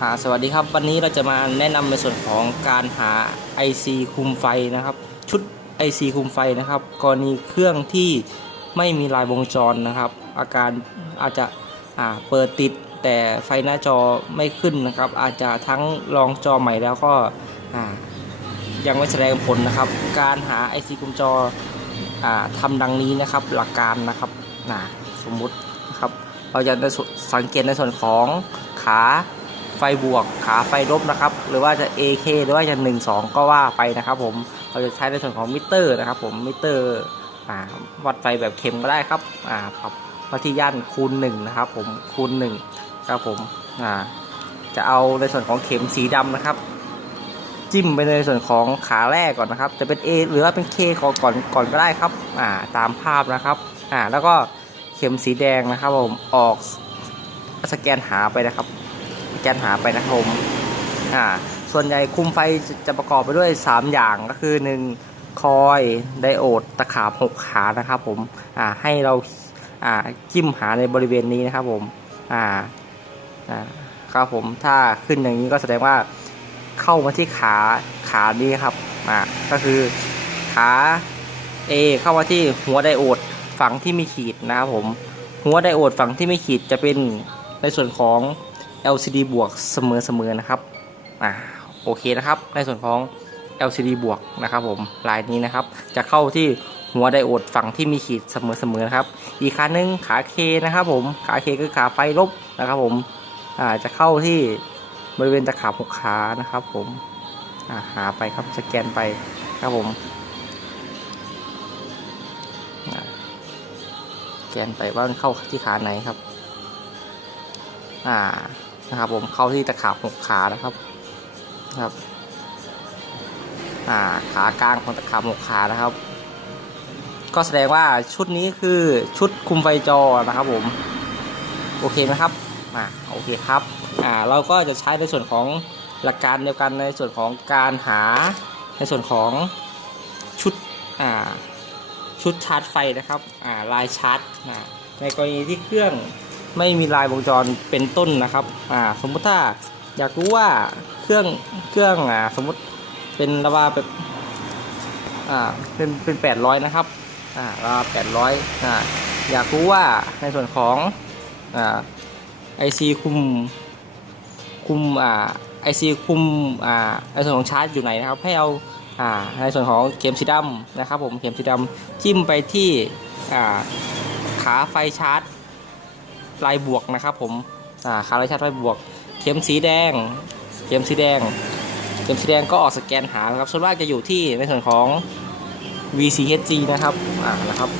อ่าสวัสดีครับวันนี้เราจะมาแนะนำในส่วนของการหา IC คุมไฟนะครับ ชุด IC คุมไฟนะครับ กรณีเครื่องที่ไม่มีลายวงจรนะครับ อาการอาจจะอ่าเปิดติดแต่ไฟหน้าจอไม่ขึ้นนะครับ อาจจะทั้งลองจอใหม่แล้วก็อ่ายังไม่แสดงผลนะครับ การหา IC คุมจออ่าทำดังนี้นะครับหลักการนะครับนะสมมุตินะครับเราจะสังเกตในส่วนของขา ไฟบวกขาไฟลบนะครับ หรือว่าจะ AK หรือว่าจะ1 2 ก็ว่าไปนะครับผมเราจะใช้ในส่วนของมิเตอร์นะครับผมมิเตอร์วัดไฟแบบเข็มก็ได้ครับอ่าครับวัดที่ย่านคูณ1นะครับผมคูณ1ครับผมอ่าจะเอาในส่วนของเข็มสีดำนะครับ จิ้มไปในส่วนของขาแรกก่อนนะครับ จะเป็น A หรือว่าเป็น K ก่อนก่อนก่อนก็ได้ครับอ่าตามภาพนะครับอ่าแล้วก็เข็มสีแดงนะครับผมออกสแกนหาไปนะครับ แกนหาไปนะครับผมอ่าส่วนใหญ่คุมไฟจะประกอบไปด้วย 3 อย่างก็คือ 1 คอยไดโอดตะขาบ6ขานะครับผมอ่าให้เราอ่าจิ้มหาในบริเวณนี้นะครับผมอ่าอ่าครับผมถ้าขึ้นอย่างนี้ก็แสดงว่าเข้ามาที่ขาขานี้ครับอ่าก็คือขา A เข้ามาที่หัวไดโอดฝั่งที่มีขีดนะครับผมหัวไดโอดฝั่งที่ไม่ขีดจะเป็นในส่วนของ LCD บวกเสมอๆนะครับอ่าโอเคนะครับ ในส่วนของ LCD บวกนะครับผมลายนี้นะครับ จะเข้าที่หัวไดโอดฝั่งที่มีขีดเสมอๆนะครับ อีกขาหนึ่งขา K นะครับผมขา K คือขาไฟลบนะครับผมอ่าจะเข้าที่บริเวณตะขาบหกขานะครับ ผมอ่าหาไปครับสแกนไปครับผมแกนไปว่ามันเข้าที่ขาไหนครับ อ่า นะครับ ผมเข้าที่ตะขาบหกขานะครับครับอ่าขากลางของตะขาบหกขานะครับ ก็แสดงว่าชุดนี้คือชุดคุมไฟจอนะครับผมโอเคไหมครับอ่าโอเคครับอ่าเราก็จะใช้ในส่วนของหลักการเดียวกันในส่วนของการหาในส่วนของชุดอ่าชุดชาร์จไฟนะครับอ่าลายชาร์จในกรณีที่เครื่อง ไม่มีลายวงจรเป็นต้นนะครับอ่าสมมุติถ้าอยากรู้ว่าเครื่องเครื่องอ่าสมมุติเป็นระบาแบบอ่าเป็นเป็นแปดร้อยนะครับอ่าระบาแปดร้อยอ่าอยากรู้ว่าในส่วนของอ่าไอซีคุมคุมอ่าไอซีคุมอ่าในส่วนของชาร์จอยู่ไหนนะครับ ให้เอาอ่าในส่วนของเข็มสีดำนะครับผมเข็มสีดำจิ้มไปที่อ่าขาไฟชาร์จ ลายบวกนะครับผมอ่าขาไฟชาร์จลายบวก เข็มสีแดง เข็มสีแดง เข็มสีแดงก็ออกสแกนหานะครับส่วนมากจะอยู่ที่ในส่วนของ VCHG นะครับอ่านะครับ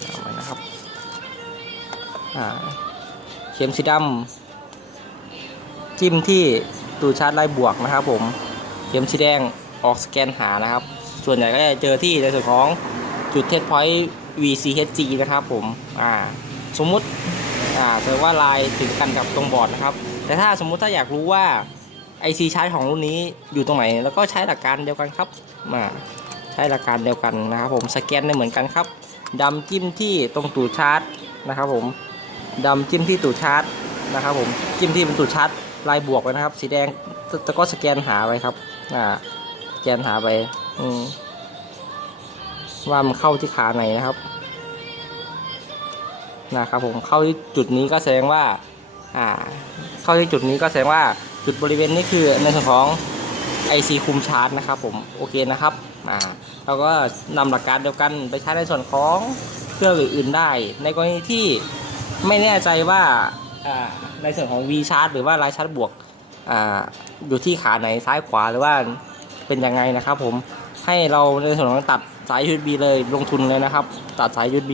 เอาไว้นะครับอ่าเข็มสีดำจิ้มที่ตูชาร์จลายบวกนะครับผมเข็มสีแดงออกสแกนหานะครับ ส่วนใหญ่ก็จะเจอที่ในส่วนของ จุดเทสพอยต์ VCHG นะครับผมอ่าสมมุติอ่าแสดงว่าลายถึงกันกับตรงบอร์ดนะครับ แต่ถ้าสมมุติถ้าอยากรู้ว่า IC ชาร์จของรุ่นนี้อยู่ตรงไหน แล้วก็ใช้หลักการเดียวกันครับมาใช้หลักการเดียวกันนะครับผมสแกนได้เหมือนกันครับดำจิ้มที่ตรงตูดชาร์จนะครับผมดำจิ้มที่ตูดชาร์จนะครับผมจิ้มที่เป็นตูดชาร์จลายบวกไว้นะครับ สีแดงแล้วก็สแกนหาไว้ครับอ่าสแกนหาไปอืม ว่ามันเข้าที่ขาไหนนะครับนะครับผมเข้าที่จุดนี้ก็แสดงว่าอ่า เข้าที่จุดนี้ก็แสดงว่าจุดบริเวณนี้คือในส่วนของ IC คุมชาร์จนะครับผมโอเคนะครับอ่าเราก็นำหลักการเดียวกันไปใช้ในส่วนของเครื่องอื่นๆได้ ในกรณีที่ไม่แน่ใจว่าอ่าในส่วนของ V ชาร์จหรือว่าลายชาร์จบวกอ่าอยู่ที่ขาไหนซ้ายขวาหรือว่าเป็นยังไงนะครับผม ให้เราในส่วนของตัดสาย USB เลยลงทุนเลยนะครับ ตัดสาย USB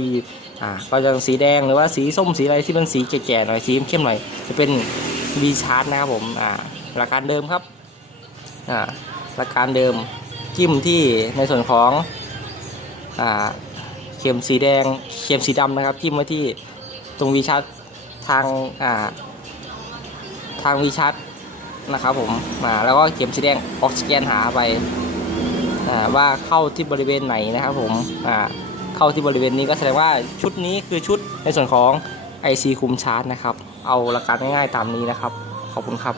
อ่าก็จะสีแดงหรือว่าสีส้มสีอะไรที่เป็นสีแก่ๆหน่อยสีเข้มๆหน่อยจะเป็น V ชาร์จนะครับผมอ่าหลักการเดิมครับอ่าหลักการเดิมจิ้มที่ในส่วนของอ่าเข็มสีแดงเข็มสีดำนะครับจิ้มไว้ที่ตรง V ชาร์จทางอ่าทาง V ชาร์จนะครับผมอ่าแล้วก็เข็มสีแดงออกสแกนหาไป ว่าเข้าที่บริเวณไหนนะครับผมเข้าที่บริเวณนี้ก็แสดงว่าชุดนี้คือชุดในส่วนของ IC คุมชาร์จนะครับ เอาหลักการง่ายๆตามนี้นะครับ ขอบคุณครับ